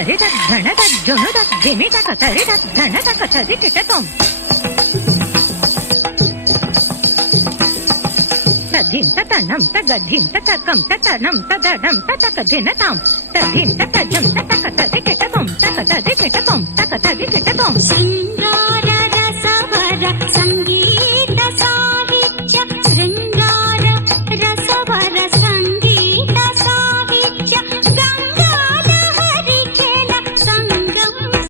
ధరి ధన జును ధిమి తక తరి ధన తక తది కిటతం తధిం తనం తగధిం తకం తనం తదడం తక ధినతాం తధిం తజం తక తది కిటతం తక తది కిటతం తక తది కిటతం